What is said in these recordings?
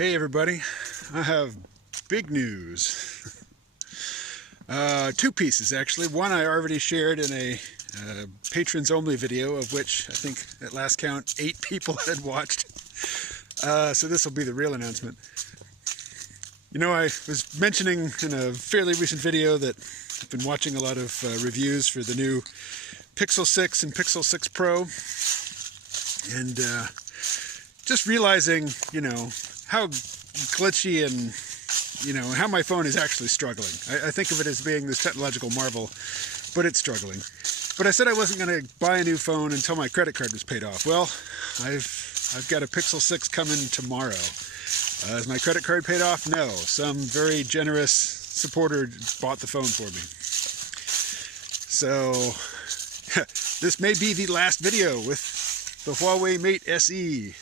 Hey everybody, I have big news. Two pieces actually. One I already shared in a patrons only video, of which I think at last count 8 people had watched. So this will be the real announcement. You know, I was mentioning in a fairly recent video that I've been watching a lot of reviews for the new Pixel 6 and Pixel 6 Pro, and just realizing, you know, how glitchy and, you know, how my phone is actually struggling. I think of it as being this technological marvel, but it's struggling. But I said I wasn't going to buy a new phone until my credit card was paid off. Well, I've got a Pixel 6 coming tomorrow. Is my credit card paid off? No. Some very generous supporter bought the phone for me. So this may be the last video with the Huawei Mate SE.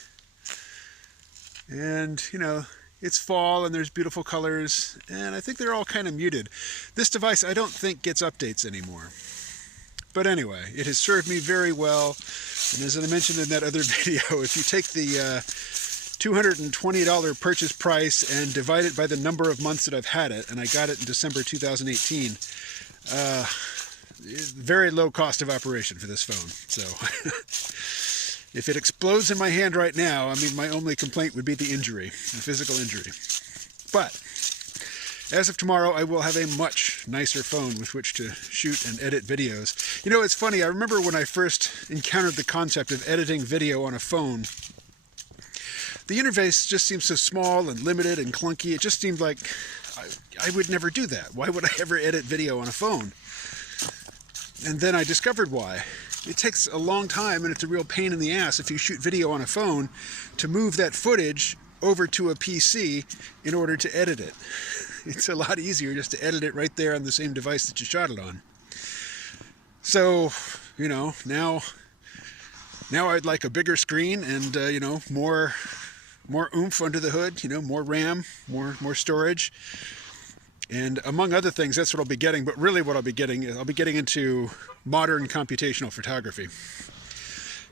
And, you know, it's fall and there's beautiful colors, and I think they're all kind of muted. This device I don't think gets updates anymore. But anyway, it has served me very well. And as I mentioned in that other video, if you take the $220 purchase price and divide it by the number of months that I've had it, and I got it in December 2018, very low cost of operation for this phone. So if it explodes in my hand right now, I mean, my only complaint would be the injury, the physical injury. But as of tomorrow, I will have a much nicer phone with which to shoot and edit videos. You know, it's funny, I remember when I first encountered the concept of editing video on a phone, the interface just seemed so small and limited and clunky. It just seemed like I would never do that. Why would I ever edit video on a phone? And then I discovered why. It takes a long time, and it's a real pain in the ass if you shoot video on a phone to move that footage over to a PC in order to edit it. It's a lot easier just to edit it right there on the same device that you shot it on. So, you know, now I'd like a bigger screen and, you know, more oomph under the hood, you know, more RAM, more storage. And among other things, that's what I'll be getting. But really what I'll be getting is I'll be getting into modern computational photography.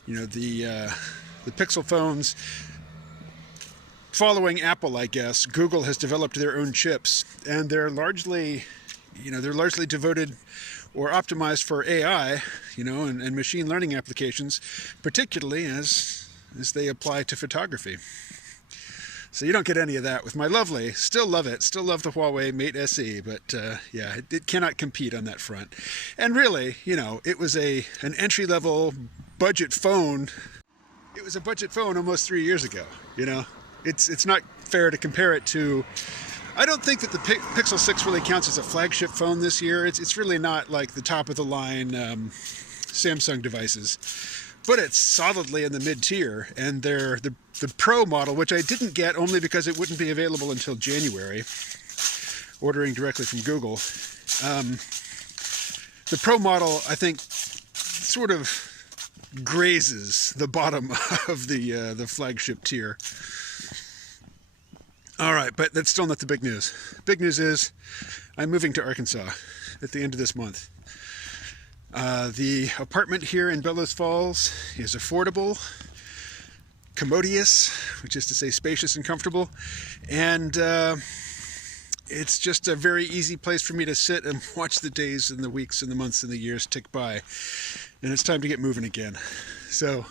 You know, the Pixel phones, following Apple, I guess, Google has developed their own chips. And they're largely, you know, devoted or optimized for AI, you know, and machine learning applications, particularly as they apply to photography. So you don't get any of that with my lovely, still love the Huawei Mate SE, but yeah, it cannot compete on that front. And really, you know, it was an entry-level budget phone. It was a budget phone almost 3 years ago, you know. It's not fair to compare it to, I don't think that the Pixel 6 really counts as a flagship phone this year. It's really not like the top-of-the-line Samsung devices. But it's solidly in the mid-tier, and they're the Pro model, which I didn't get only because it wouldn't be available until January, ordering directly from Google. The Pro model, I think, sort of grazes the bottom of the flagship tier. All right, but that's still not the big news. Big news is I'm moving to Arkansas at the end of this month. The apartment here in Bellows Falls is affordable, commodious, which is to say spacious and comfortable, and it's just a very easy place for me to sit and watch the days and the weeks and the months and the years tick by, and it's time to get moving again. So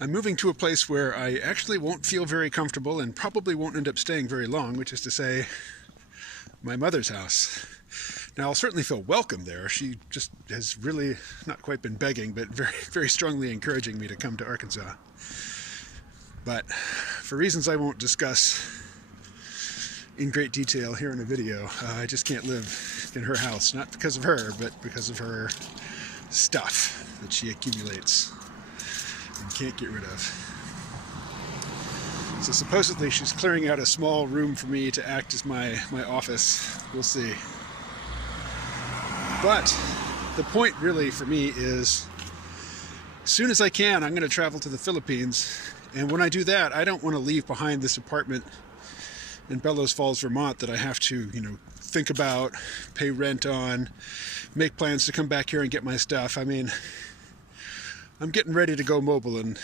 I'm moving to a place where I actually won't feel very comfortable and probably won't end up staying very long, which is to say my mother's house. Now, I'll certainly feel welcome there. She just has really not quite been begging, but very, very strongly encouraging me to come to Arkansas. But for reasons I won't discuss in great detail here in a video, I just can't live in her house. Not because of her, but because of her stuff that she accumulates and can't get rid of. So supposedly she's clearing out a small room for me to act as my office. We'll see. But the point really for me is, as soon as I can, I'm going to travel to the Philippines. And when I do that, I don't want to leave behind this apartment in Bellows Falls, Vermont that I have to, you know, think about, pay rent on, make plans to come back here and get my stuff. I mean, I'm getting ready to go mobile in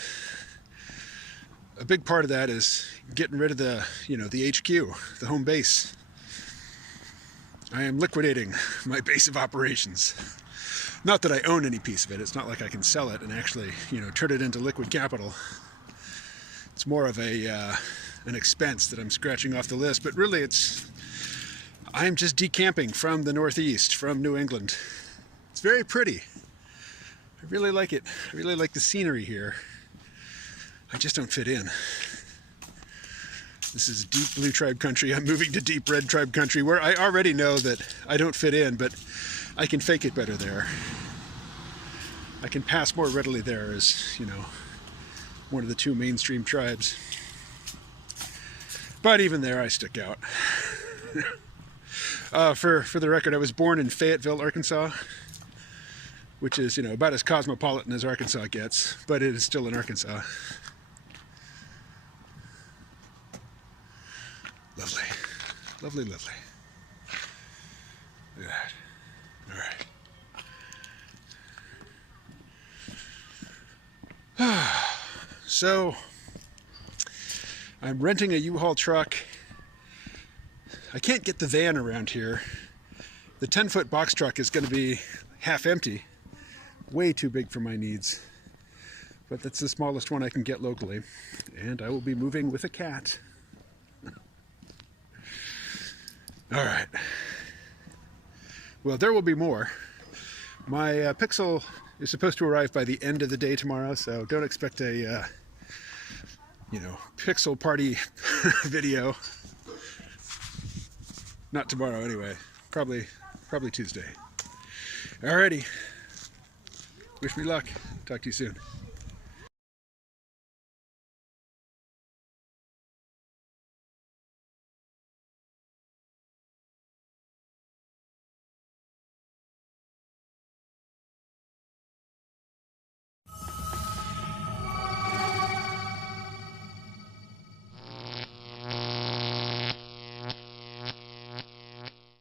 a big part of that is getting rid of the, the HQ, the home base. I am liquidating my base of operations. Not that I own any piece of it. It's not like I can sell it and actually, turn it into liquid capital. It's more of an expense that I'm scratching off the list. But really, I'm just decamping from the Northeast, from New England. It's very pretty. I really like it. I really like the scenery here. I just don't fit in. This is deep blue tribe country. I'm moving to deep red tribe country where I already know that I don't fit in, but I can fake it better there. I can pass more readily there as, one of the two mainstream tribes. But even there, I stick out. For the record, I was born in Fayetteville, Arkansas, which is, about as cosmopolitan as Arkansas gets, but it is still in Arkansas. Lovely. Lovely, lovely. Look at that. All right. So, I'm renting a U-Haul truck. I can't get the van around here. The 10-foot box truck is going to be half empty. Way too big for my needs. But that's the smallest one I can get locally. And I will be moving with a cat. All right. Well, there will be more. My Pixel is supposed to arrive by the end of the day tomorrow, so don't expect a, Pixel party video. Not tomorrow, anyway. Probably Tuesday. Alrighty. Wish me luck. Talk to you soon.